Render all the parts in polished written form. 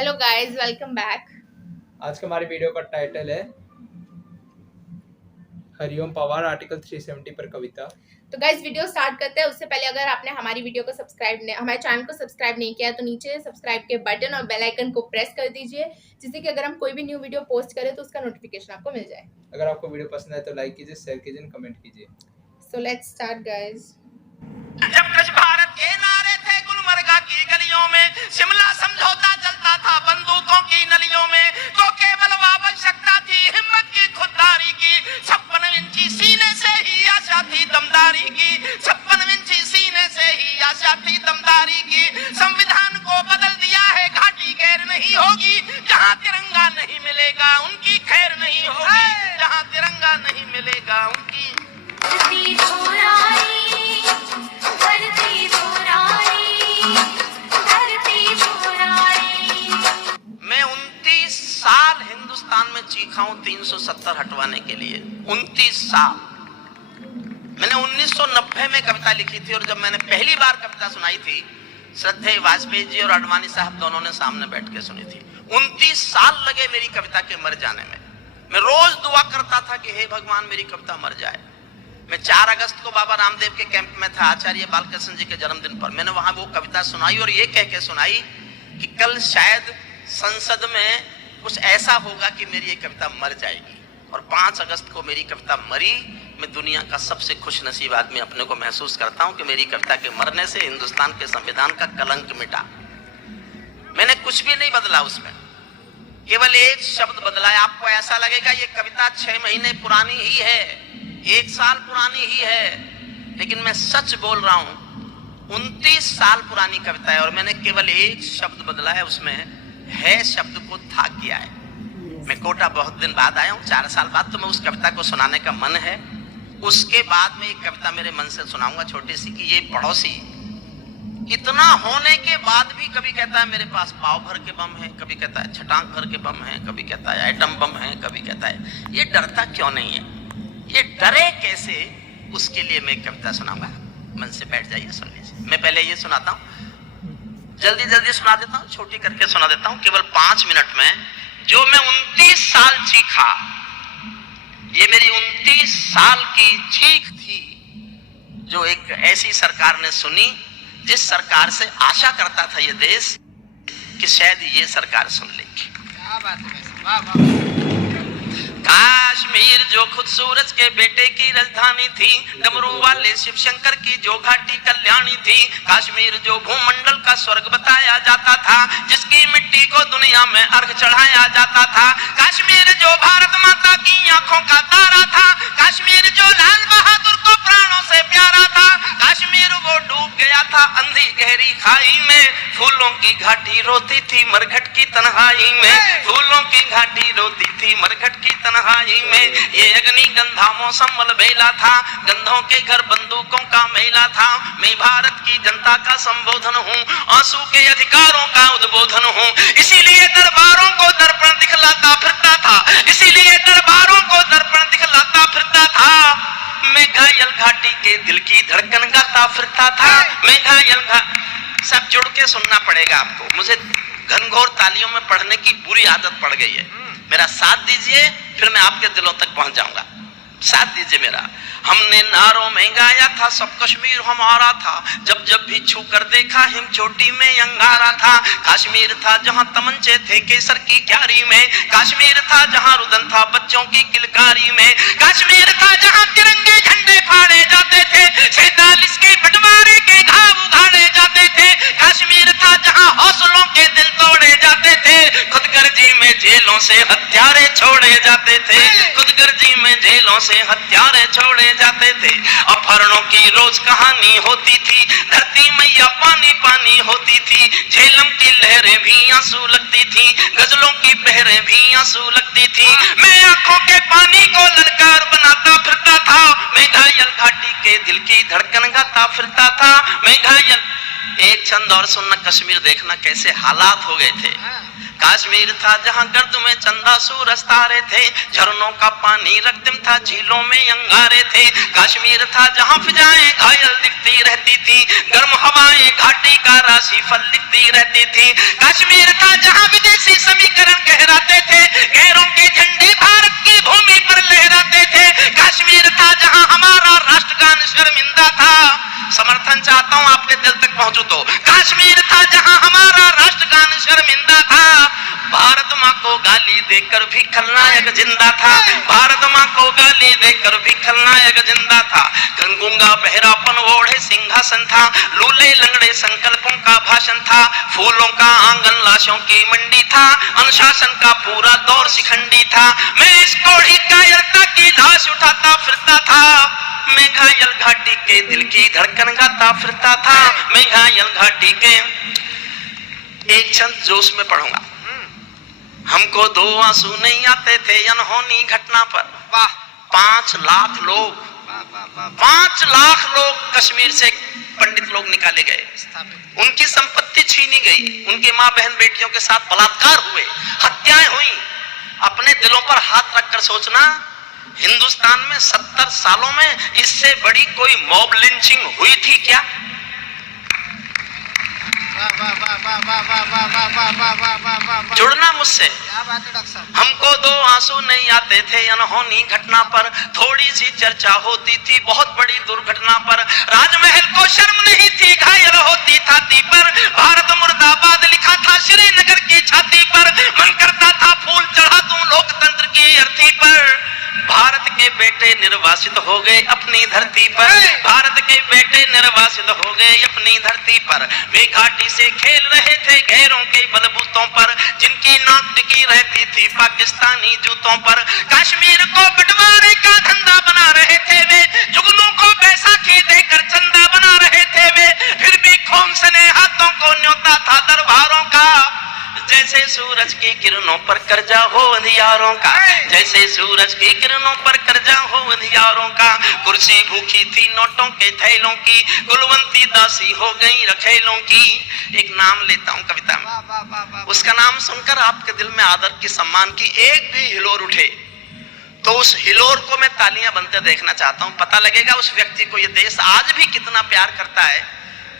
Hello guys, welcome back. आज का हमारी वीडियो का टाइटल है हरिओम पवार आर्टिकल 370 पर कविता। तो गाइस वीडियो स्टार्ट करते हैं। उससे पहले अगर आपने हमारी वीडियो को हमारे चैनल को सब्सक्राइब नहीं किया तो नीचे सब्सक्राइब के बटन और बेल आइकन को प्रेस कर दीजिए, जिससे कि अगर हम कोई भी न्यू वीडियो पोस्ट करें तो उसका नोटिफिकेशन आपको मिल जाए। अगर आपको वीडियो पसंद आए तो लाइक कीजिए, शेयर कीजिए, कमेंट कीजिए। So let's start guys. जब कच भारत के नारे थे गुलमर्गा की गलियों में, शिमला समझौता चलता था बंदूकों की नलियों में, तो केवल आवश्यकता थी हिम्मत की, खुददारी की। 56 इंची सीने से ही आशा थी दमदारी की, 56 इंची सीने से ही आशा थी दमदारी की। संविधान को बदल दिया है, घाटी गैर नहीं होगी। जहाँ तिरंगा नहीं मिलेगा उनकी खैर नहीं होगी, जहाँ तिरंगा नहीं मिलेगा उनकी। मैं 29 साल हिंदुस्तान में चीखा हूं 370 हटवाने के लिए। 29 साल। मैंने 1990 में कविता लिखी थी और जब मैंने पहली बार कविता सुनाई थी, श्रद्धेय वाजपेयी जी और अडवाणी साहब दोनों ने सामने बैठ के सुनी थी। 29 साल लगे मेरी कविता के मर जाने में। मैं रोज दुआ करता था कि हे भगवान मेरी कविता मर जाए। मैं 4 अगस्त को बाबा रामदेव के कैंप में था, आचार्य बालकृष्ण जी के जन्मदिन पर। मैंने वहां वो कविता सुनाई और ये कह के सुनाई कि कल शायद संसद में कुछ ऐसा होगा कि मेरी ये कविता मर जाएगी। और 5 अगस्त को मेरी कविता मरी। मैं दुनिया का सबसे खुश नसीब आदमी अपने को महसूस करता हूं कि मेरी कविता के मरने से हिंदुस्तान के संविधान का कलंक मिटा। मैंने कुछ भी नहीं बदला उसमें, केवल एक शब्द बदला है। आपको ऐसा लगेगा ये कविता 6 महीने पुरानी ही है, 1 साल पुरानी ही है, लेकिन मैं सच बोल रहा हूं 29 साल पुरानी कविता है और मैंने केवल एक शब्द बदला है। उसमें है शब्द को था किया है। मैं कोटा बहुत दिन बाद आया हूं, 4 साल बाद, तो मैं उस कविता को सुनाने का मन है। उसके बाद में एक कविता मेरे मन से सुनाऊंगा छोटी सी, कि ये पड़ोसी इतना होने के बाद भी कभी कहता है मेरे पास पाव भर के बम है, कभी कहता है छटांग भर के बम है, कभी कहता है एटम बम है, कभी कहता है ये डरता क्यों नहीं है, ये डरे कैसे, उसके लिए मैं कविता सुनाऊंगा। मन से बैठ जाइए, सुन लीजिए। मैं पहले ये सुनाता हूँ, जल्दी जल्दी सुना देता हूँ, छोटी करके सुना देता हूँ, केवल 5 मिनट में। जो मैं 29 साल चीखा, ये मेरी 29 साल की चीख थी, जो एक ऐसी सरकार ने सुनी जिस सरकार से आशा करता था ये देश कि शायद ये सरकार सुन लेगी। क्या बात है, वाह वाह। कश्मीर जो खुद सूरज के बेटे की राजधानी थी, डमरू वाले शिव शंकर की जो घाटी कल्याणी थी, कश्मीर जो भूमंडल का स्वर्ग बताया जाता था, जिसकी मिट्टी को दुनिया में अर्घ चढ़ाया जाता था, कश्मीर जो भारत माता की आंखों का तारा था, कश्मीर जो लाल बहादुर को प्राणों से प्यारा था, कश्मीर वो डूब गया था अंधी गहरी खाई में, फूलों की घाटी रोती थी मरघट की तन्हाई में, फूलों की घाटी रोती थी मरघट की तन्हाई में। ये अग्नि गंधा मौसम मलबेला था, गंधों के घर बंदूकों का मेला था। मैं भारत की जनता का संबोधन हूँ, आंसू के अधिकारों का उद्बोधन हूँ, इसीलिए दरबारों को दर्पण दिखलाता फिरता था, इसीलिए दरबारों को दर्पण दिखलाता फिरता था। मैं घायल घाटी के दिल की धड़कन गाता फिरता था, मैं घायल सब जुड़ के सुनना पड़ेगा आपको। मुझे घनघोर तालियों में पढ़ने की बुरी आदत पड़ गई है। मेरा साथ दीजिए, फिर मैं आपके दिलों तक पहुंच जाऊंगा। साथ दीजिए मेरा। हमने नारों में गाया था सब कश्मीर हमारा था, जब जब भी छू कर देखा हिम चोटी में अंगारा था। कश्मीर था जहां तमंचे थे केसर की क्यारी में, कश्मीर था जहां रुदन था बच्चों की किलकारी में, कश्मीर था जहां तिरंगे झंडे फाड़े जाते थे, 47 के बंटवारे के घाव उघाड़े जाते थे, कश्मीर था जहां हौसलों के दिल तोड़े जाते थे, खुदगर्जी में जेलों से हत्यारे छोड़े जाते थे, खुदगर्जी में जेलों से हत्यारे छोड़े जाते थे। अपहरणों की रोज कहानी होती थी, धरती मैया पानी पानी होती थी, झेलम की लहरें भी आंसू लगती थी, गजलों की बहरें भी आंसू लगती थी। मैं आंखों के पानी को ललकार बनाता फिरता था, मैं घायल घाटी के दिल की धड़कन गाता फिरता था, मैं घायल। एक छंद और सुनना, कश्मीर देखना कैसे हालात हो गए थे। कश्मीर था जहां गर्द में चंदा सूरज तारे थे, झरनों का पानी रक्तम था, झीलों में अंगारे थे, कश्मीर था जहां फिजाएं घायल दिखती रहती थी, गर्म हवा माए घाटी का राशि फल लिखती रहती थी। कश्मीर था जहां विदेशी समीकरण कहराते थे, गैरों के झंडे भारत की भूमि पर लहराते थे। कश्मीर था जहां हमारा राष्ट्रगान शर्मिंदा था। समर्थन चाहता हूं आपके दिल तक पहुंचू तो। कश्मीर था जहां हमारा राष्ट्रगान शर्मिंदा था। भारत मां को गाली देकर भी खलनायक जिंदा था। भारत मां को गाली देकर भी खलनायक जिंदा था। गंगूंगा बहरापन ओढ़े सिंहासन था। लूले लंगड़े संकल्पों का भाषण था। फूलों का आंगन लाशों की मंडी था। अनुशासन का पूरा दौर शिखंडी था। मैं इस कोढ़ी कायरता की लाश उठाता फिरता था। मैं घायल घाटी के दिल की धड़कन गाता फिरता था। मैं घायल घाटी के एक छंद जोश में पढ़ूंगा। हमको दो आंसू नहीं आते थे अनहोनी घटना पर। 5 लाख लोग 5 लाख लोग कश्मीर से पंडित लोग निकाले गए। उनकी संपत्ति छीनी गई। उनके मां बहन बेटियों के साथ बलात्कार हुए, हत्याएं हुई। अपने दिलों पर हाथ रखकर सोचना, हिंदुस्तान में 70 सालों में इससे बड़ी कोई मॉब लिंचिंग हुई थी क्या? जुड़ना मुझसे। हमको दो आंसू नहीं आते थे अनहोनी घटना पर। थोड़ी सी चर्चा होती थी बहुत बड़ी दुर्घटना पर। राजमहल को शर्म नहीं थी घायल होती छाती पर। भारत मुर्दाबाद लिखा था श्रीनगर की छाती पर। मन करता था फूल चढ़ा दूं लोकतंत्र की अर्थी पर। भारत के बेटे निर्वासित हो गए अपनी धरती पर। भारत के बेटे निर्वासित हो गए अपनी धरती पर। वे घाटी से खेल रहे थे घेरों के बलबूतों पर, जिनकी नाक टिकी रहती थी पाकिस्तानी जूतों पर। कश्मीर को बंटवारे का धंधा बना रहे थे वे। जुगनू को बैसाखी देकर चंदा बना रहे थे वे। फिर भी खून सने हाथों को न्योता था दरबारों का। जैसे सूरज की किरणों पर कर्जा हो अंधियारों का। जैसे सूरज की किरणों पर कर्जा हो अंधियारों का। कुर्सी भूखी थी नोटों के थैलों की। कुलवंती दासी हो गई रखेलों की। एक नाम लेता हूं कविता में, उसका नाम सुनकर आपके दिल में आदर की सम्मान की एक भी हिलोर उठे तो उस हिलोर को मैं तालियां बनते देखना चाहता हूं। पता लगेगा उस व्यक्ति को ये देश आज भी कितना प्यार करता है,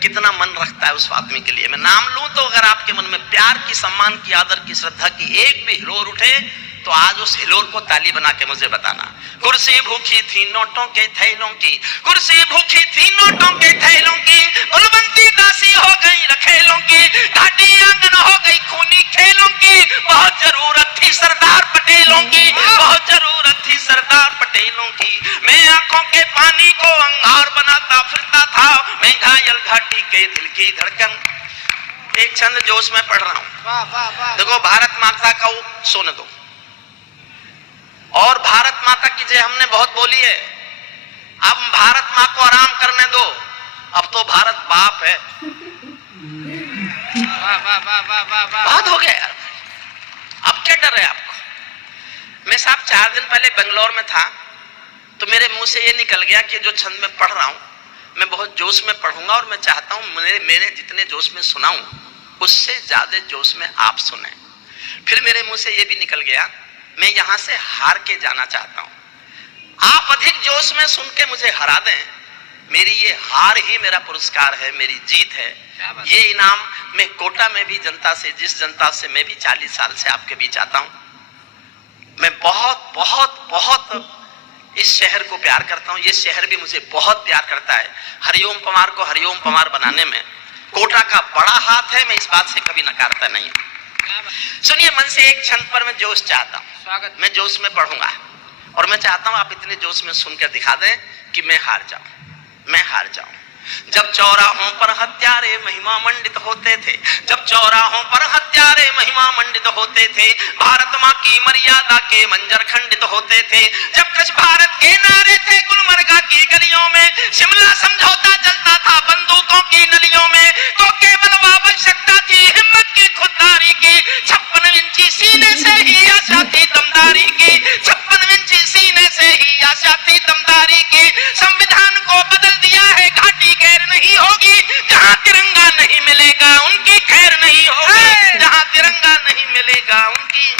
कितना मन रखता है उस आदमी के लिए। मैं नाम लूं तो अगर आपके मन में प्यार की, सम्मान की, आदर की, श्रद्धा की एक भी हिलोर उठे तो आज उस हिलोर को ताली बना के मुझे बताना। कुर्सी भूखी थी नोटों के थैलों की। कुर्सी भूखी थी नोटों के थैलों की। कुलवंती दासी हो गई रखेलों की। घाटी आंगन हो गई खूनी खेलों की। बहुत जरूरत थी सरदार पटेलों की। बहुत जरूरत थी सरदार पटेलों की। मैं आंखों के पानी को अंगार बनाता फिरता था। मैं घायल घाटी के दिल की धड़कन। एक छंद जोश में पढ़ रहा हूं। देखो, भारत माता का सोने दो और भारत माता की जय हमने बहुत बोली है। अब भारत माँ को आराम करने दो। अब तो भारत बाप है। बहुत हो गया यार, अब क्या डर है आपको? मैं साहब 4 दिन पहले बेंगलोर में था तो मेरे मुंह से ये निकल गया कि जो छंद में पढ़ रहा हूं मैं बहुत जोश में पढ़ूंगा और मैं चाहता हूं मेरे जितने जोश में सुनाऊं उससे ज्यादा जोश में आप सुने। फिर मेरे मुंह से ये भी निकल गया मैं यहां से हार के जाना चाहता हूं। आप अधिक जोश में सुन के मुझे हरा दें। मेरी ये हार ही मेरा पुरस्कार है, मेरी जीत है। ये इनाम मैं कोटा में भी जनता से, जिस जनता से मैं भी 40 साल से आपके बीच आता हूं, मैं बहुत बहुत बहुत इस शहर को प्यार करता हूं। ये शहर भी मुझे बहुत प्यार करता है। हरिओम पवार को हरिओम पवार बनाने में कोटा का बड़ा हाथ है। मैं इस बात से कभी नकारता नहीं। सुनिए, मन से एक क्षण पर मैं जोश चाहता हूं। मैं जोश में पढ़ूंगा और मैं चाहता हूं आप इतने जोश में सुनकर दिखा दें कि मैं हार जाऊं। मैं हार जाऊं। जब चौराहों पर हत्यारे महिमा मंडित होते थे। जब चौराहों पर हत्यारे महिमा मंडित होते थे। भारत माँ की मर्यादा के मंजर खंडित होते थे। जब कच्छ भारत के नारे थे गुलमर्गा की गलियों में। शिमला समझौता चलता था बंदूकों की नलियों में। तो केवल आवश्यकता थी हिम्मत की, खुददारी की। 56 इंची सीने से ही आशा थी दमदारी की। 56 इंची सीने से ही आशा थी दमदारी की। संविधान को बदल दिया है घाटी खैर नहीं होगी। जहां तिरंगा नहीं मिलेगा उनकी खैर नहीं होगी। जहां तिरंगा नहीं मिलेगा उनकी।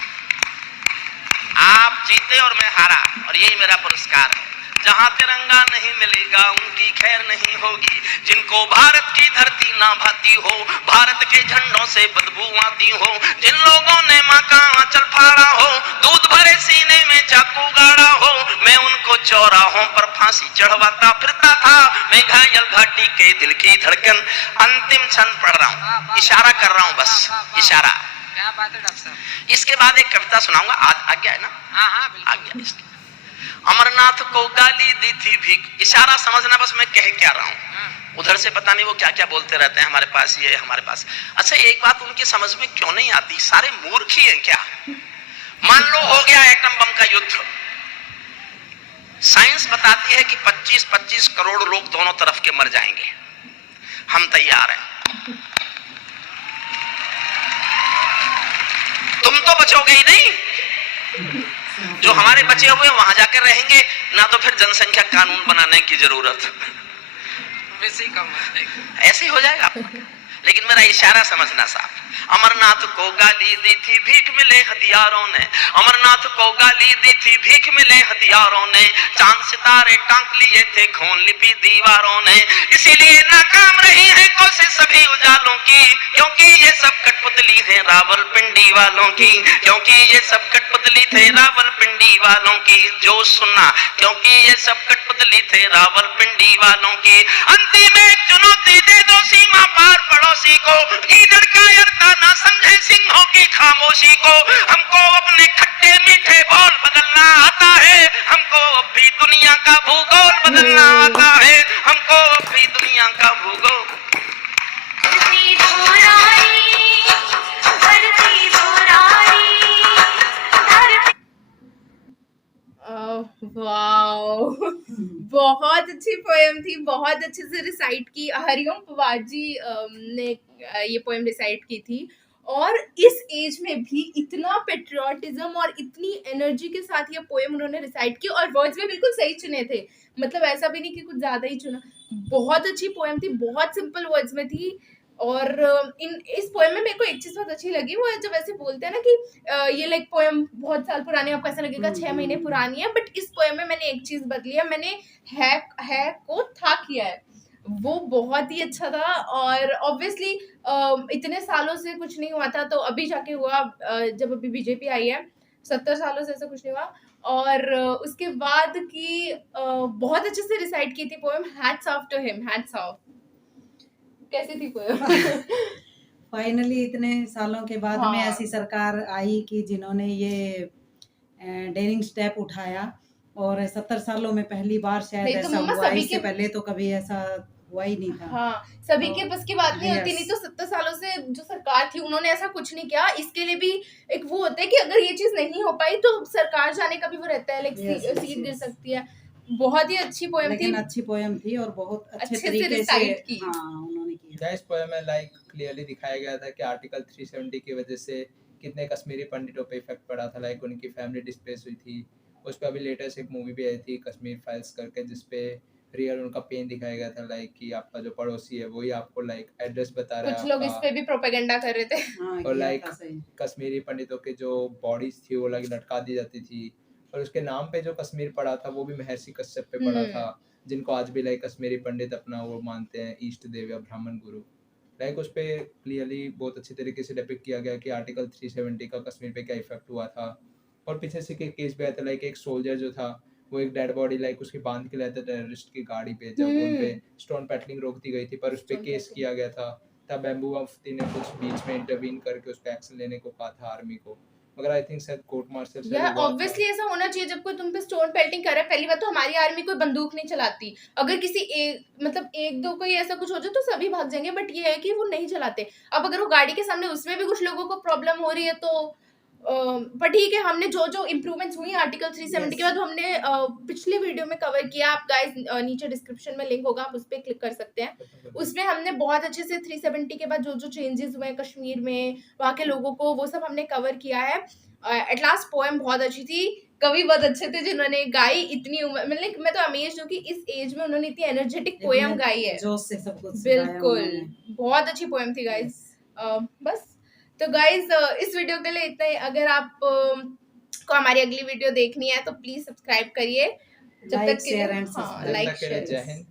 आप जीते और मैं हारा और यही मेरा पुरस्कार है। जहां तिरंगा नहीं मिलेगा उनकी खैर नहीं होगी। जिनको भारत की धरती ना भाती हो, भारत के झंडों से बदबू आती हो, जिन लोगों ने माँ का आंचल फाड़ा हो, दूध भरे सीने में चाकू गाड़ा हो, मैं उनको चौराहों पर फांसी चढ़वाता फिरता था। मैं घायल घाटी के दिल की धड़कन, अंतिम क्षण पढ़ रहा हूँ, इशारा कर रहा हूँ, बस इशारा। क्या बात है डॉक्टर साहब। इसके बाद एक कविता सुनाऊंगा, आज्ञा है ना? हाँ बिल्कुल। आज्ञा। इसकी अमरनाथ को गाली दी थी भीख, इशारा समझना बस मैं कह क्या रहा हूँ। उधर से पता नहीं वो क्या क्या बोलते रहते हैं, हमारे पास ये हमारे पास। अच्छा, एक बात उनकी समझ में क्यों नहीं आती, सारे मूर्ख ही हैं क्या? मान लो हो गया एटम बम का युद्ध, साइंस बताती है कि 25-25 करोड़ लोग दोनों तरफ के मर जाएंगे, हम तैयार हैं। तुम तो बचोगे ही नहीं, जो हमारे बचे हुए वहां जाकर रहेंगे ना, तो फिर जनसंख्या कानून बनाने की जरूरत, वैसे ही कम ऐसे ही हो जाएगा। लेकिन मेरा इशारा समझना साहब। अमरनाथ को गाली दी थी भीख मिले हथियारों ने, अमरनाथ को गाली दी थी भीख मिले हथियारों ने, चांद सितारे टांक लिए थे खून लिपि दीवारों ने, इसीलिए नाकाम रही है कोशिश सभी उजालों की, क्योंकि ये सब कठपुतली है रावलपिंडी वालों की, क्योंकि ये सब कठपुतली थे रावलपिंडी वालों की। जो सुनना, क्योंकि ये सब कठपुतली थे रावलपिंडी वालों की। अंतिम एक चुनौती दे दो सीमा पार पड़ोसी को, गीदड़ का यरता ना समझे सिंहों की खामोशी को। हमको अपने खट्टे मीठे बोल बदलना आता है, हमको अब भी दुनिया का भूगोल बदलना आता है, हमको अब भी दुनिया का भूगोल। वाओ, बहुत अच्छी पोएम थी, बहुत अच्छे से रिसाइट की। हरिओम पवार जी ने ये पोएम रिसाइट की थी, और इस एज में भी इतना पेट्रियोटिज्म और इतनी एनर्जी के साथ ये पोएम उन्होंने रिसाइट की, और वर्ड्स भी बिल्कुल सही चुने थे, मतलब ऐसा भी नहीं कि कुछ ज्यादा ही चुना। बहुत अच्छी पोएम थी, बहुत सिंपल वर्ड्स में थी। और इस पोएम में मेरे को एक चीज बहुत अच्छी लगी, वो है जब ऐसे बोलते हैं ना कि ये लाइक पोएम बहुत साल पुरानी, आपको ऐसा लगेगा 6 महीने पुरानी है, बट इस पोएम में मैंने एक चीज बदली है, मैंने है को था किया है, वो बहुत ही अच्छा था। और ऑब्वियसली इतने सालों से कुछ नहीं हुआ था, तो अभी जाके हुआ, जब अभी बीजेपी आई है, 70 सालों से ऐसा कुछ नहीं हुआ। और उसके बाद की बहुत अच्छे से रिसाइट की थी poem, hats off to him, hats off. कैसी थी पोएम? फाइनली इतने सालों के बाद में ऐसी सरकार आई कि जिन्होंने ये डेयरिंग स्टेप उठाया, और 70 सालों में पहली बार शायद ऐसा हुआ, इससे पहले तो कभी ऐसा हुआ ही नहीं था। हाँ, सभी के बस की बात नहीं होती, नहीं तो 70 सालों से जो सरकार थी उन्होंने ऐसा कुछ नहीं किया। इसके लिए भी एक वो होता है कि अगर ये चीज नहीं हो पाई तो सरकार जाने का भी वो रहता है, लाइक सीट गिर सकती है। बहुत ही अच्छी पोएम थी, अच्छी पोएम थी, और बहुत अच्छे तरीके से उन्होंने किया। इस पोएम में लाइक क्लियरली दिखाया गया था कि आर्टिकल 370 की वजह से कितने कश्मीरी पंडितों पे इफेक्ट पड़ा था, लाइक उनकी फैमिली डिस्प्लेस हुई थी। उस पर अभी लेटेस्ट एक मूवी भी आई थी कश्मीर फाइल्स करके, जिसपे रियल उनका पेन दिखाया गया था, लाइक कि आपका जो पड़ोसी है वही आपको लाइक एड्रेस बता रहा है। कुछ लोग इस पे भी प्रोपेगेंडा कर रहे थे। और लाइक कश्मीरी पंडितों के जो बॉडीज थी वो लाइक लटका दी जाती थी, और उसके नाम पे जो कश्मीर पड़ा था वो भी महर्षि कश्यप पे पड़ा था, जिनको आज भी लाइक कश्मीरी पंडित अपना वो मानते हैं, ईष्ट देव या ब्राह्मण गुरु। लाइक उस पे क्लियरली बहुत अच्छी तरीके से डिपिक्ट किया गया कि आर्टिकल 370 का कश्मीर पे क्या इफेक्ट हुआ था। और पीछे से केस भी आया था, लाइक एक सोल्जर जो था वो एक डेड बॉडी लाइक उसकी बांध के लाया था टेररिस्ट की गाड़ी पे, जब उन पे स्टोन पैटलिंग रोक दी गई थी, पर उस पे केस किया गया था। तब बैम्बू मुफ्ती ने कुछ बीच में इंटरवीन करके उस पे एक्शन लेने को कहा था आर्मी को, मगर आई थिंक शायद कोर्ट मार्शल से ऑब्वियसली ऐसा होना चाहिए। जब कोई तुम पे स्टोन पेल्टिंग कर रहा है, पहली बात तो हमारी आर्मी कोई बंदूक नहीं चलाती, अगर किसी एक दो कोई ऐसा कुछ हो जाए तो सभी भाग जाएंगे, बट ये है कि वो नहीं चलाते। अब अगर वो गाड़ी के सामने उसमें भी कुछ लोगों को प्रॉब्लम हो रही है तो पर ठीक है, हमने जो इम्प्रूवमेंट्स हुई आर्टिकल 370 के बाद हमने पिछले वीडियो में कवर किया, आप गाइस नीचे डिस्क्रिप्शन में लिंक होगा, आप उस पर क्लिक कर सकते हैं। उसमें हमने बहुत अच्छे से 370 के बाद जो चेंजेस हुए कश्मीर में, वहाँ के लोगों को, वो सब हमने कवर किया है। एट लास्ट पोएम बहुत अच्छी थी, कवि बहुत अच्छे थे जिन्होंने गाई, इतनी उम्र, मतलब मैं तो अमेज हूँ कि इस एज में उन्होंने इतनी एनर्जेटिक पोएम गाई है, जोश से सब कुछ बिल्कुल बहुत अच्छी पोएम थी गाइस। बस तो गाइज इस वीडियो के लिए इतना ही। अगर आप को हमारी अगली वीडियो देखनी है तो प्लीज सब्सक्राइब करिए, जब तक शेयर एंड लाइक शेयर। जय हिंद।